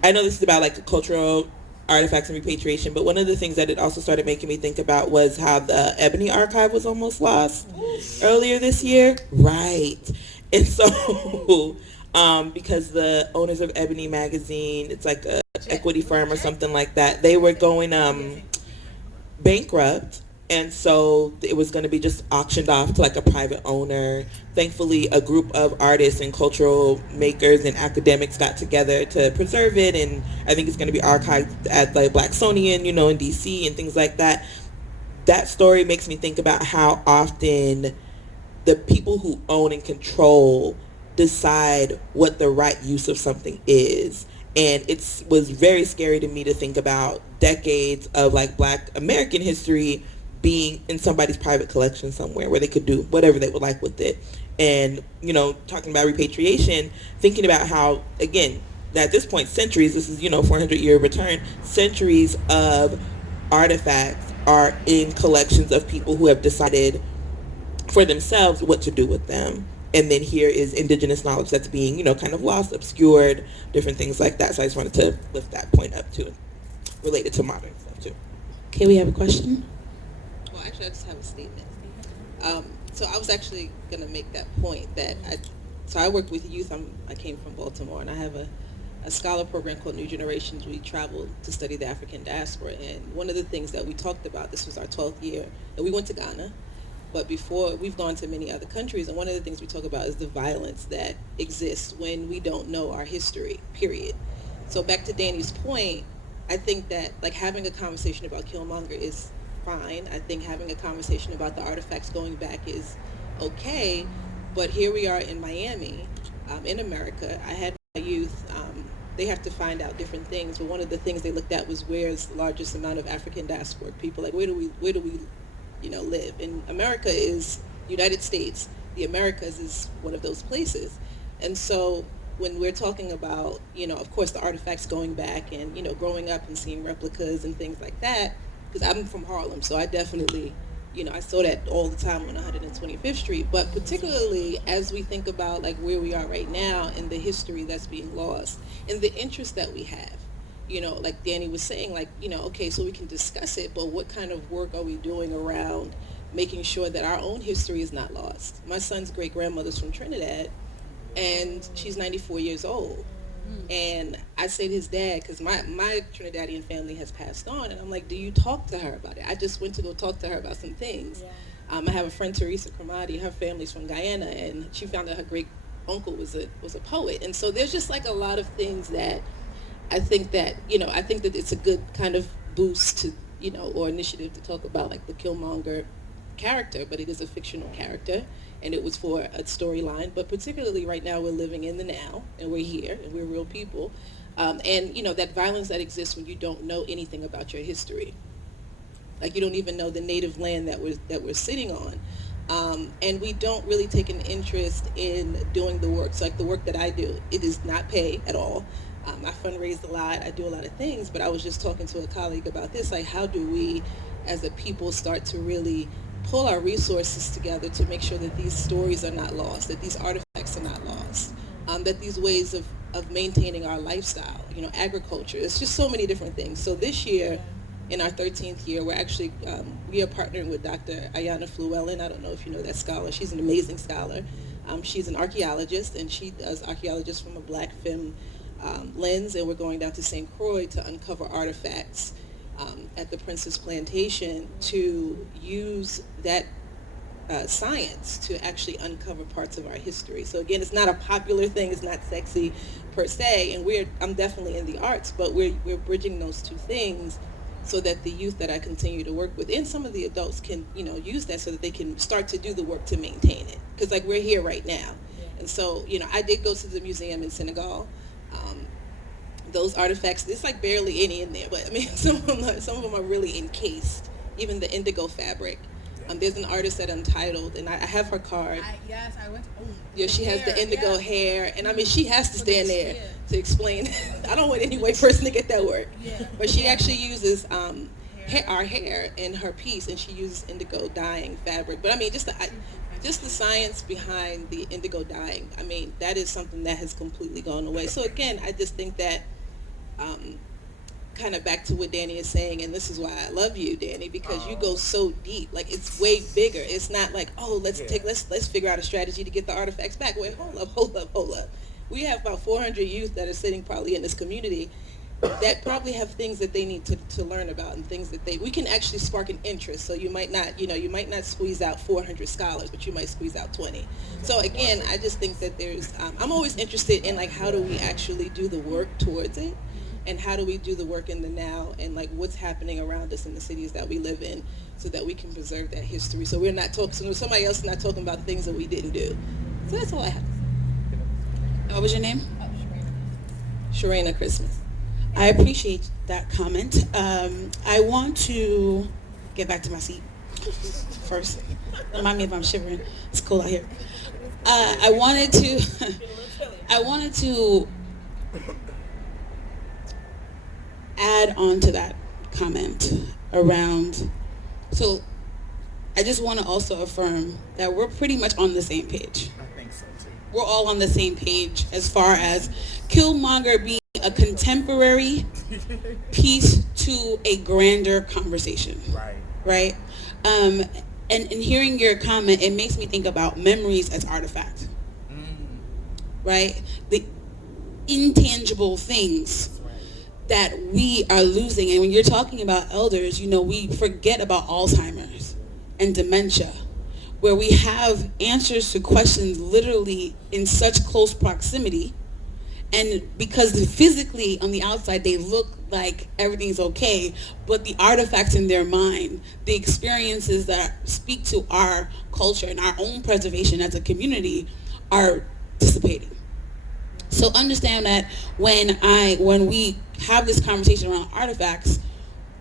I know this is about like cultural artifacts and repatriation, but one of the things that it also started making me think about was how the Ebony Archive was almost lost earlier this year. Right. And so, because the owners of Ebony magazine, it's like a equity firm or something like that, they were going bankrupt. And so it was going to be just auctioned off to like a private owner. Thankfully, a group of artists and cultural makers and academics got together to preserve it. And I think it's going to be archived at the Blacksonian, you know, in DC and things like that. That story makes me think about how often the people who own and control decide what the right use of something is. And it was very scary to me to think about decades of like Black American history being in somebody's private collection somewhere where they could do whatever they would like with it. And, you know, talking about repatriation, thinking about how, again, at this point, centuries, this is, you know, 400-year return, centuries of artifacts are in collections of people who have decided for themselves what to do with them. And then here is indigenous knowledge that's being, you know, kind of lost, obscured, different things like that. So I just wanted to lift that point up too, related to modern stuff too. Okay, we have a question. Well, actually, I just have a statement. So I was actually going to make that point that I work with youth. I came from Baltimore, and I have a scholar program called New Generations. We traveled to study the African diaspora, and one of the things that we talked about, this was our 12th year, and we went to Ghana, but before we've gone to many other countries, and one of the things we talk about is the violence that exists when we don't know our history, period. So back to Danny's point, I think that like having a conversation about Killmonger is fine. I think having a conversation about the artifacts going back is okay, but here we are in Miami, in America. I had my youth, they have to find out different things, but one of the things they looked at was where's the largest amount of African diasporic people, like where do we you know, live? And America is United States. The Americas is one of those places. And so when we're talking about, you know, of course the artifacts going back and, you know, growing up and seeing replicas and things like that, because I'm from Harlem, so I definitely, you know, I saw that all the time on 125th Street. But particularly as we think about like where we are right now and the history that's being lost and the interest that we have, you know, like Danny was saying, like, you know, okay, so we can discuss it, but what kind of work are we doing around making sure that our own history is not lost? My son's great-grandmother's from Trinidad, and she's 94 years old. And I say to his dad, because my Trinidadian family has passed on, and I'm like, do you talk to her about it? I just went to go talk to her about some things. I have a friend, Teresa Cremati, her family's from Guyana, and she found out her great-uncle was a poet. And so there's just like a lot of things that I think that, you know, I think that it's a good kind of boost to, you know, or initiative to talk about like the Killmonger character, but it is a fictional character, and it was for a storyline. But particularly right now, we're living in the now, and we're here, and we're real people. And, you know, that violence that exists when you don't know anything about your history. Like you don't even know the native land that we're sitting on. And we don't really take an interest in doing the work. So like the work that I do, it is not paid at all. I fundraise a lot, I do a lot of things, but I was just talking to a colleague about this, like how do we as a people start to really pull our resources together to make sure that these stories are not lost, that these artifacts are not lost. that these ways of maintaining our lifestyle, agriculture, it's just so many different things. So this year, in our 13th year, we're actually, we are partnering with Dr. Ayanna Flewellen. I don't know if you know that scholar. She's an amazing scholar. She's an archaeologist, and she does archaeologists from a black femme lens, and we're going down to St. Croix to uncover artifacts at the Princess Plantation to use that science to actually uncover parts of our history. So again, it's not a popular thing, it's not sexy per se, and I'm definitely in the arts, but we're bridging those two things so that the youth that I continue to work with and some of the adults can, use that so that they can start to do the work to maintain it. Because like we're here right now. And so, I did go to the museum in Senegal. Those artifacts, there's like barely any in there, but I mean, some of them are really encased, even the indigo fabric. There's an artist at Untitled, and I have her card. Yes, I went. Oh, yeah, she has the indigo hair, and I mean, she has to For stand the there chair. to explain. I don't want any white person to get that work, Yeah. but she actually uses our hair in her piece, and she uses indigo dyeing fabric. But I mean, just the science behind the indigo dyeing. I mean, that is something that has completely gone away. So again, I just think that. Kind of back to what Danny is saying, and this is why I love you, Danny, because you go so deep. Like, it's way bigger. It's not like, oh, let's figure out a strategy to get the artifacts back. Wait, hold up. We have about 400 youth that are sitting probably in this community that probably have things that they need to learn about, and things that we can actually spark an interest. So you might not squeeze out 400 scholars, but you might squeeze out 20. So again, I just think that there's I'm always interested in like, how do we actually do the work towards it, and how do we do the work in the now, and like what's happening around us in the cities that we live in, so that we can preserve that history. So we're not talking, so somebody else is not talking about things that we didn't do. So that's all I have. What was your name? Sharena Christmas. I appreciate that comment. I want to get back to my seat first. Remind me if I'm shivering. It's cold out here. I wanted to add on to that comment around, so I just want to also affirm that we're pretty much on the same page. I think so too. We're all on the same page as far as Killmonger being a contemporary piece to a grander conversation. Right? And hearing your comment, it makes me think about memories as artifacts. Right? The intangible things that we are losing. And when you're talking about elders, we forget about Alzheimer's and dementia, where we have answers to questions literally in such close proximity. And because physically on the outside they look like everything's okay, but the artifacts in their mind, the experiences that speak to our culture and our own preservation as a community are dissipating. So understand that when we have this conversation around artifacts,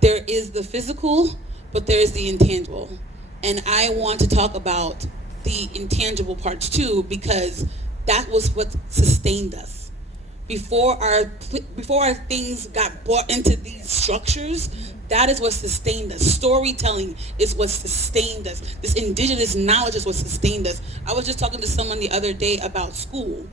there is the physical, but there is the intangible. And I want to talk about the intangible parts too, because that was what sustained us. Before our things got brought into these structures, that is what sustained us. Storytelling is what sustained us. This indigenous knowledge is what sustained us. I was just talking to someone the other day about school.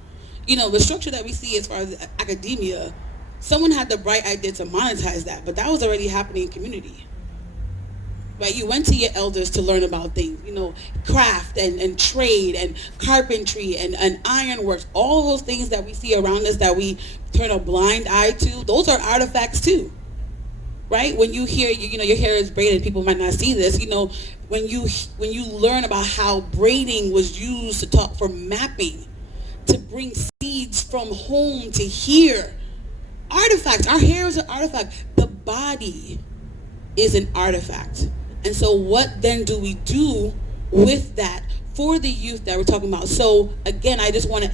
The structure that we see as far as academia, someone had the bright idea to monetize that, but that was already happening in community. Right? You went to your elders to learn about things, craft and trade and carpentry and ironworks, all those things that we see around us that we turn a blind eye to, those are artifacts too. Right? When you hear, your hair is braided, people might not see this, when you learn about how braiding was used to talk for mapping, to bring seeds from home to here. Artifacts. Our hair is an artifact. The body is an artifact. And so what then do we do with that for the youth that we're talking about? So again, I just want to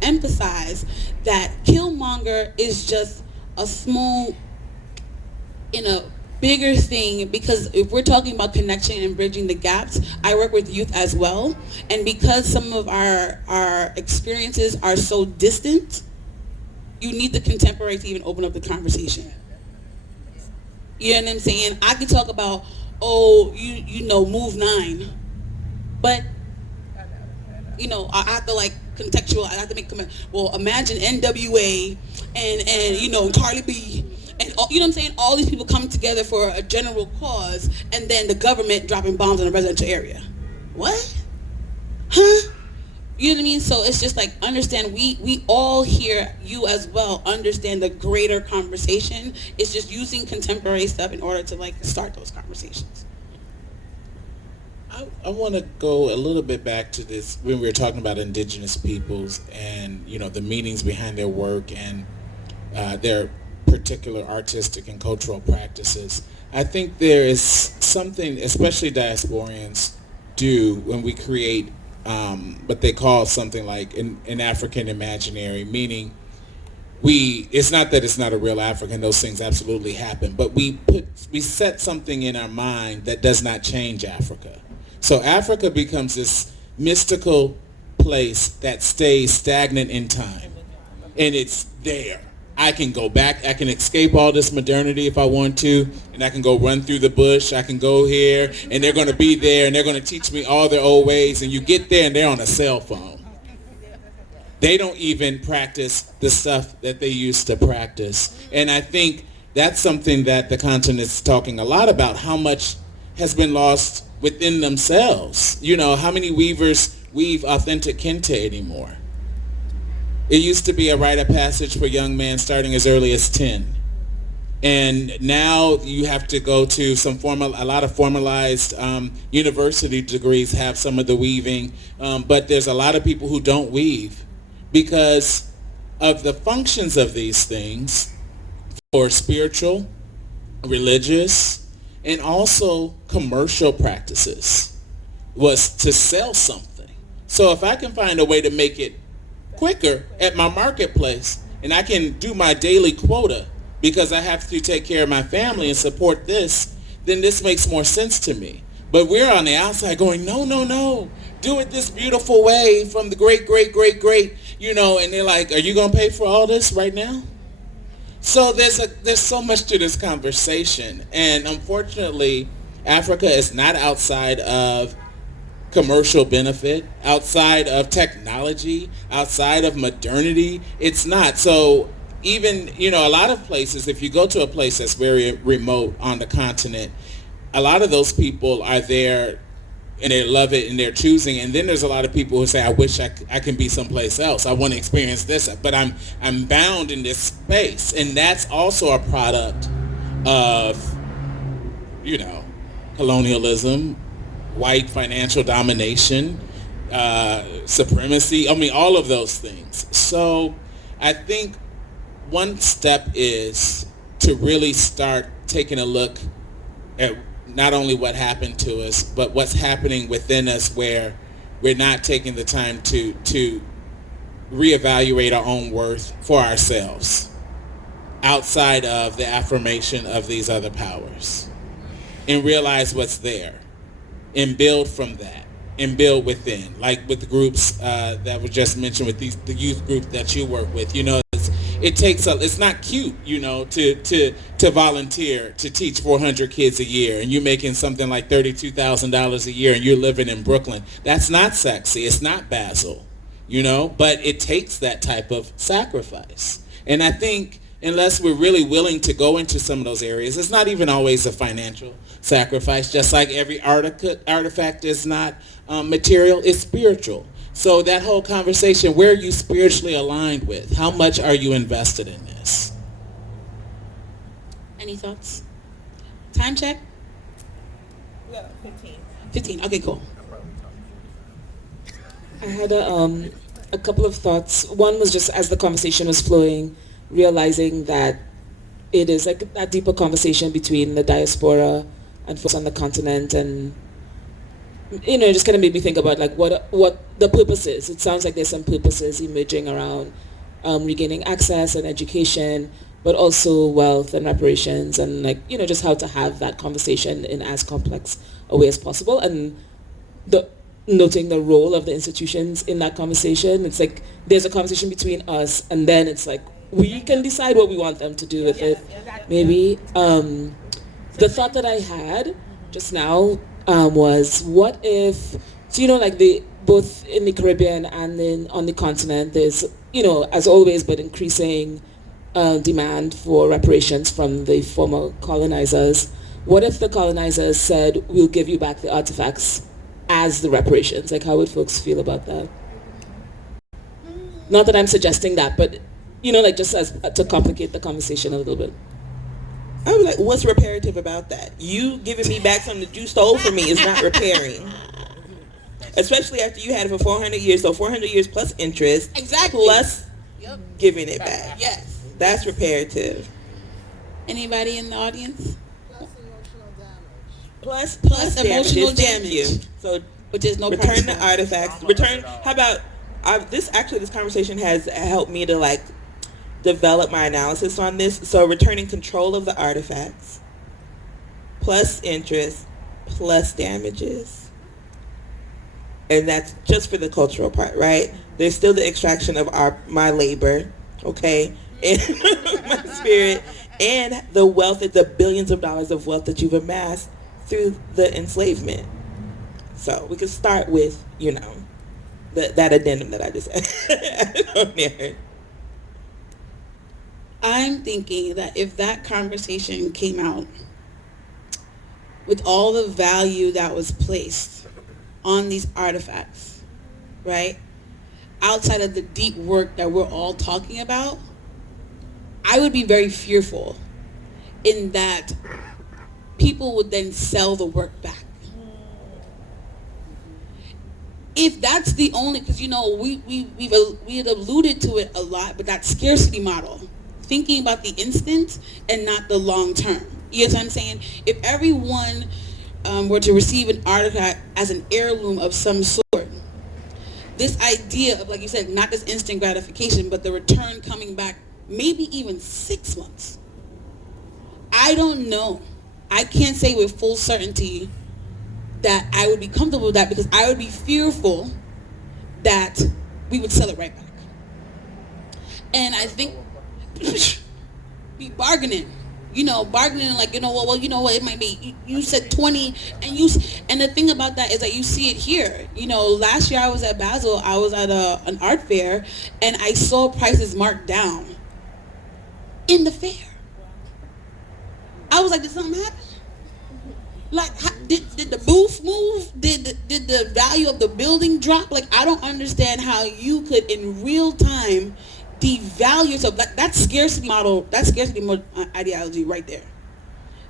emphasize that Killmonger is just a small, in a bigger thing, because if we're talking about connection and bridging the gaps, I work with youth as well. And because some of our experiences are so distant, you need the contemporary to even open up the conversation. You know what I'm saying? I can talk about, Move 9, but I have to contextual. I have to make comment. Well, imagine NWA and you know, Carly B. And all, you know what I'm saying? All these people come together for a general cause, and then the government dropping bombs in a residential area. What? Huh? You know what I mean? So it's just like, understand, we all here, you as well, understand the greater conversation. It's just using contemporary stuff in order to like start those conversations. I want to go a little bit back to this when we were talking about indigenous peoples and, you know, the meanings behind their work and their particular artistic and cultural practices. I think there is something, especially diasporians do when we create what they call something like an African imaginary, meaning it's not that it's not a real African, those things absolutely happen, but we set something in our mind that does not change Africa. So Africa becomes this mystical place that stays stagnant in time, and it's there. I can go back, I can escape all this modernity if I want to, and I can go run through the bush, I can go here, and they're going to be there, and they're going to teach me all their old ways, and you get there, and they're on a cell phone. They don't even practice the stuff that they used to practice. And I think that's something that the continent is talking a lot about, how much has been lost within themselves. You know, how many weavers weave authentic kente anymore? It used to be a rite of passage for young men starting as early as 10. And now you have to go to a lot of formalized university degrees have some of the weaving, but there's a lot of people who don't weave because of the functions of these things for spiritual, religious, and also commercial practices was to sell something. So if I can find a way to make it quicker at my marketplace and I can do my daily quota because I have to take care of my family and support this, then this makes more sense to me. But we're on the outside going, no, do it this beautiful way from the great, you know, and they're like, are you going to pay for all this right now? So there's so much to this conversation, and unfortunately, Africa is not outside of commercial benefit, outside of technology, outside of modernity. It's not. So even, you know, a lot of places, if you go to a place that's very remote on the continent, a lot of those people are there and they love it and they're choosing. And then there's a lot of people who say, I wish I can be someplace else. I want to experience this, but I'm bound in this space. And that's also a product of, you know, colonialism, white financial domination, supremacy, I mean, all of those things. So I think one step is to really start taking a look at not only what happened to us, but what's happening within us where we're not taking the time to reevaluate our own worth for ourselves outside of the affirmation of these other powers and realize what's there and build from that and build within, like with the groups that were just mentioned with the youth group that you work with. You know, it's not cute, you know, to volunteer to teach 400 kids a year and you're making something like $32,000 a year and you're living in Brooklyn. That's not sexy. It's not Basel, you know, but it takes that type of sacrifice. And I think unless we're really willing to go into some of those areas, it's not even always a financial sacrifice, just like every artifact is not material, it's spiritual. So that whole conversation, where are you spiritually aligned with? How much are you invested in this? Any thoughts? Time check? We got 15. 15, okay, cool. I had a couple of thoughts. One was just as the conversation was flowing, realizing that it is like a deeper conversation between the diaspora and folks on the continent, and you know, it just kind of made me think about like what the purpose is. It sounds like there's some purposes emerging around regaining access and education, but also wealth and reparations, and like, you know, just how to have that conversation in as complex a way as possible, and noting the role of the institutions in that conversation. It's like there's a conversation between us, and then it's like we can decide what we want them to do with it. Maybe the thought that I had just now was, what if, so you know, like the both in the Caribbean and on the continent, there's, as always, but increasing demand for reparations from the former colonizers. What if the colonizers said, we'll give you back the artifacts as the reparations? Like, how would folks feel about that? Not that I'm suggesting that, but, just as to complicate the conversation a little bit. I was like, what's reparative about that? You giving me back something that you stole from me is not repairing. Especially after you had it for 400 years, so 400 years plus interest. Exactly. Plus giving it back. Yes. That's reparative. Anybody in the audience? Plus emotional damages. damage. Thank you. So Which is no return practical. the artifacts. How about this conversation has helped me to develop my analysis on this. So returning control of the artifacts, plus interest, plus damages. And that's just for the cultural part, right? There's still the extraction of my labor, okay, and my spirit, and the wealth, the billions of dollars of wealth that you've amassed through the enslavement. So we could start with, that addendum that I just added on there. I'm thinking that if that conversation came out with all the value that was placed on these artifacts, right, outside of the deep work that we're all talking about, I would be very fearful in that people would then sell the work back. If that's the only, because we had alluded to it a lot, but that scarcity model, thinking about the instant and not the long term. You know what I'm saying? If everyone were to receive an artifact as an heirloom of some sort, this idea of, like you said, not this instant gratification, but the return coming back, maybe even 6 months. I don't know. I can't say with full certainty that I would be comfortable with that, because I would be fearful that we would sell it right back. And I think be bargaining, bargaining like, it might be, you said 20, and the thing about that is that you see it here. Last year I was at Basel, I was at an art fair, and I saw prices marked down in the fair. I was like, did something happen? Like, did the booth move? Did the value of the building drop? Like, I don't understand how you could in real time devalue yourself. That's scarcity model, ideology right there.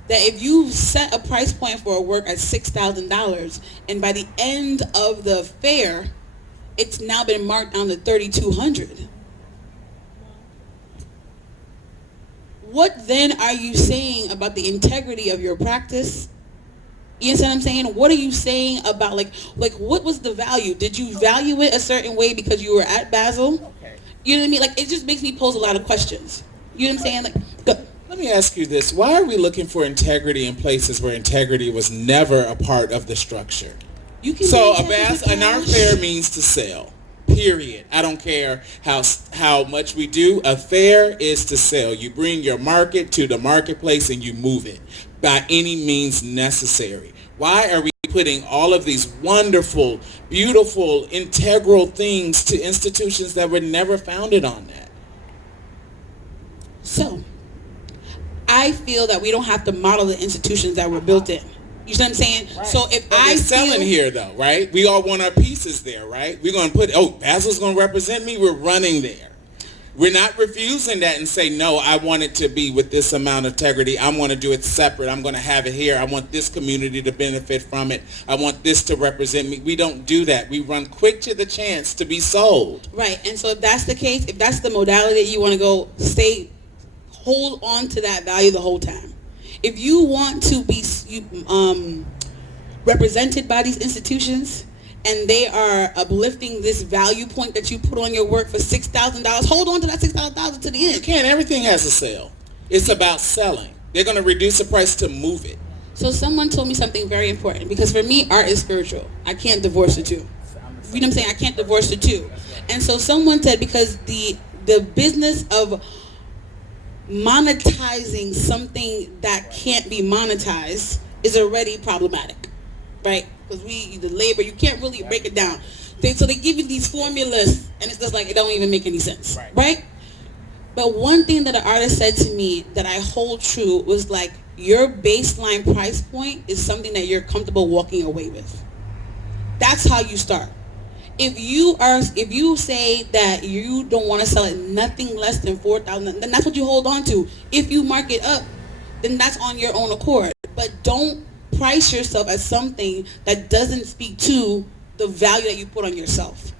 That if you set a price point for a work at $6,000, and by the end of the fair, it's now been marked down to $3,200. What then are you saying about the integrity of your practice? You know what I'm saying? What are you saying about like what was the value? Did you value it a certain way because you were at Basel? Okay. You know what I mean? Like, it just makes me pose a lot of questions. You know what I'm saying? Like, go. Let me ask you this. Why are we looking for integrity in places where integrity was never a part of the structure? You can So be an art fair means to sell. Period. I don't care how much we do. A fair is to sell. You bring your market to the marketplace and you move it by any means necessary. Why are we putting all of these wonderful, beautiful, integral things to institutions that were never founded on that? So, I feel that we don't have to model the institutions that were built in. You see what I'm saying? Right. So if They're selling here though, right? We all want our pieces there, right? We're going to put, Basil's going to represent me. We're running there. We're not refusing that and say, no, I want it to be with this amount of integrity. I want to do it separate. I'm going to have it here. I want this community to benefit from it. I want this to represent me. We don't do that. We run quick to the chance to be sold. Right. And so if that's the case, if that's the modality that you want to go, hold on to that value the whole time. If you want to be represented by these institutions and they are uplifting this value point that you put on your work for $6,000, hold on to that $6,000 to the end. You can't. Everything has a sale. It's about selling. They're going to reduce the price to move it. So someone told me something very important, because for me, art is spiritual. I can't divorce the two. You know what I'm saying? I can't divorce the two. And so someone said, because the business of monetizing something that can't be monetized is already problematic. right? Because the labor, you can't really break it down. So they give you these formulas, and it's just like, it don't even make any sense, right? But one thing that an artist said to me that I hold true was like, your baseline price point is something that you're comfortable walking away with. That's how you start. If you say that you don't want to sell it nothing less than $4,000, then that's what you hold on to. If you mark it up, then that's on your own accord. But don't price yourself as something that doesn't speak to the value that you put on yourself.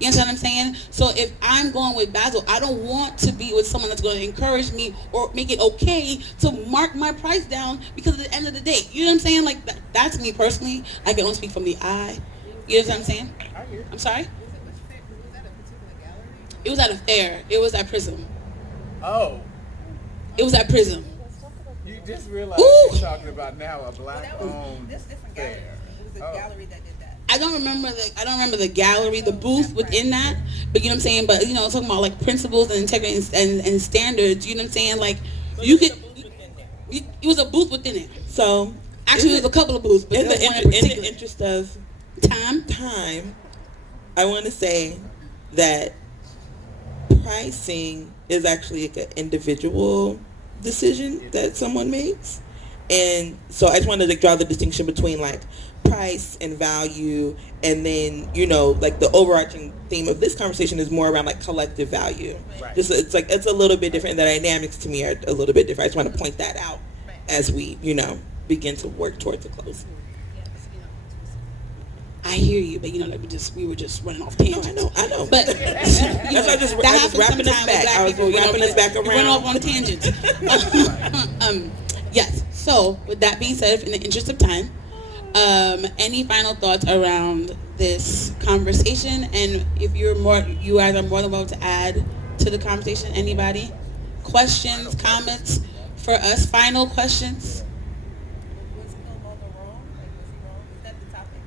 You understand what I'm saying? So if I'm going with Basil, I don't want to be with someone that's going to encourage me or make it okay to mark my price down, because at the end of the day, you know what I'm saying? Like, that's me personally. I can only speak from the eye. You know what I'm saying? I'm sorry? It was at a fair. It was at Prism. Oh. It was at Prism. You just realized you're talking about now a black-owned fair. It was a gallery that did that. I don't remember the gallery, the booth within that, but you know what I'm saying. But you know, talking about like principles and integrity and standards. You know what I'm saying? Like, you could. It was a booth within it. So actually, there was a couple of booths, but in the interest of time, I want to say that pricing is actually like an individual decision that someone makes, and so I just wanted to draw the distinction between like price and value, and then, you know, like the overarching theme of this conversation is more around like collective value. Right. Just it's a little bit different. The dynamics to me are a little bit different. I just want to point that out as we, you know, begin to work towards a close. I hear you, but you know, like we were just running off tangents. I know. But that's why I was wrapping us back. I was wrapping us back around. We went off on tangents. Yes. So with that being said, in the interest of time, any final thoughts around this conversation? And if you guys are more than welcome to add to the conversation. Anybody? Questions, comments for us? Final questions? Was Killmonger wrong? Like, was he wrong? Is that the topic?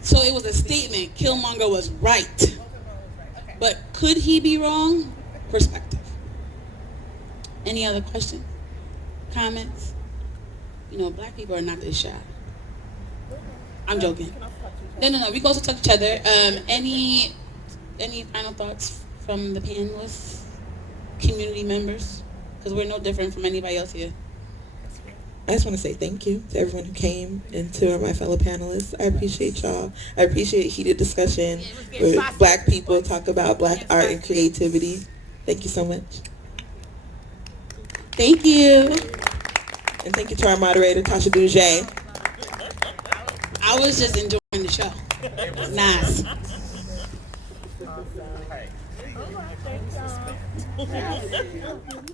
So it was a statement. Killmonger was right. Killmonger was right. Okay. But could he be wrong? Perspective. Any other questions? Comments? You know, black people are not this shy. I'm joking. No. We can also touch each other. Any final thoughts from the panelists, community members? Because we're no different from anybody else here. I just want to say thank you to everyone who came and to my fellow panelists. I appreciate y'all. I appreciate heated discussion where black people talk about black art and creativity. Thank you so much. Thank you. And thank you to our moderator, Tasha Dujet. I was just enjoying the show. Nice. Hey.